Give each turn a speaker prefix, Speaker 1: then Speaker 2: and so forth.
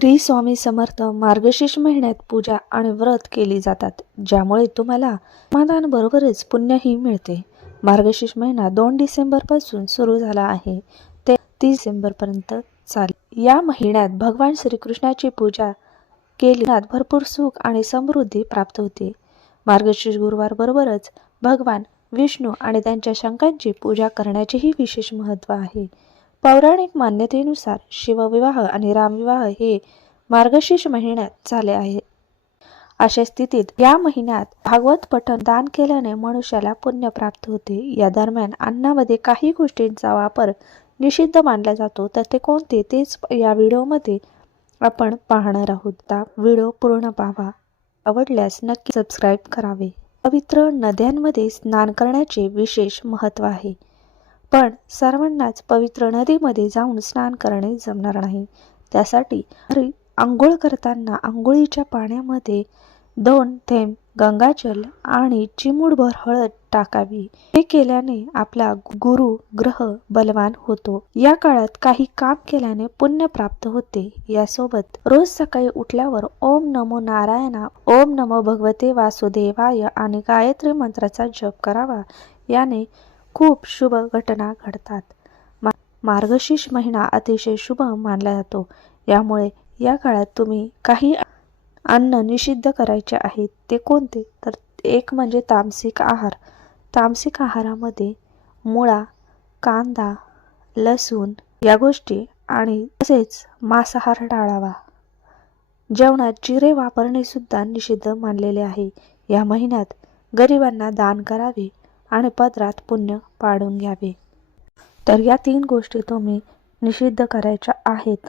Speaker 1: श्री स्वामी समर्थ मार्गशीर्ष महिन्यात पूजा आणि व्रत केली जातात ज्यामुळे तुम्हाला समाधानबरोबरच पुण्यही मिळते. मार्गशीर्ष महिना दोन डिसेंबरपासून सुरू झाला आहे. ते तीस डिसेंबरपर्यंत चालेल. या महिन्यात भगवान श्रीकृष्णाची पूजा केल्यात भरपूर सुख आणि समृद्धी प्राप्त होते. मार्गशीर्ष गुरुवार बरोबरच भगवान विष्णू आणि त्यांच्या शंकांची पूजा करण्याचेही विशेष महत्त्व आहे. पौराणिक मान्यतेनुसार शिवविवाह आणि रामविवाह हे मार्गशीर्ष महिन्यात झाले आहे. अशा स्थितीत या महिन्यात भागवत पठण दान केल्याने मनुष्याला पुण्य प्राप्त होते. या दरम्यान अन्नामध्ये काही गोष्टींचा वापर निषिद्ध मानला जातो. तर ते कोणते? तेच या व्हिडिओमध्ये आपण पाहणार आहोत. आता व्हिडिओ पूर्ण पाहा. आवडल्यास नक्की सबस्क्राईब करावे. पवित्र नद्यांमध्ये स्नान करण्याचे विशेष महत्त्व आहे. पण सर्वांनाच पवित्र नदीमध्ये जाऊन स्नान करणे जमणार नाही. त्यासाठी आंघोळ करताना आंघोळीच्या पाण्यामध्ये दोन थेंब गंगाजल आणि चिमूडभर हळद टाकावी. हे केल्याने आपला गुरु ग्रह बलवान होतो. या काळात काही काम केल्याने पुण्य प्राप्त होते. यासोबत रोज सकाळी उठल्यावर ओम नमो नारायणा ओम नमो भगवते वासुदेवाय आणि गायत्री मंत्राचा जप करावा. याने खूप शुभ घटना घडतात. मा मार्गशीर्ष महिना अतिशय शुभ मानला जातो. यामुळे या काळात तुम्ही काही अन्न निषिद्ध करायचे आहेत ते कोणते? तर एक म्हणजे तामसिक आहार. तामसिक आहारामध्ये मुळा कांदा लसूण या गोष्टी आणि तसेच मांसाहार टाळावा. जेवणात जिरे वापरणे सुद्धा निषिद्ध मानलेले आहे. या महिन्यात गरिबांना दान करावे. आणि पदरात पुण्य पाडून घ्यावे. तर या तीन गोष्टी तुम्ही निषिद्ध करायच्या आहेत.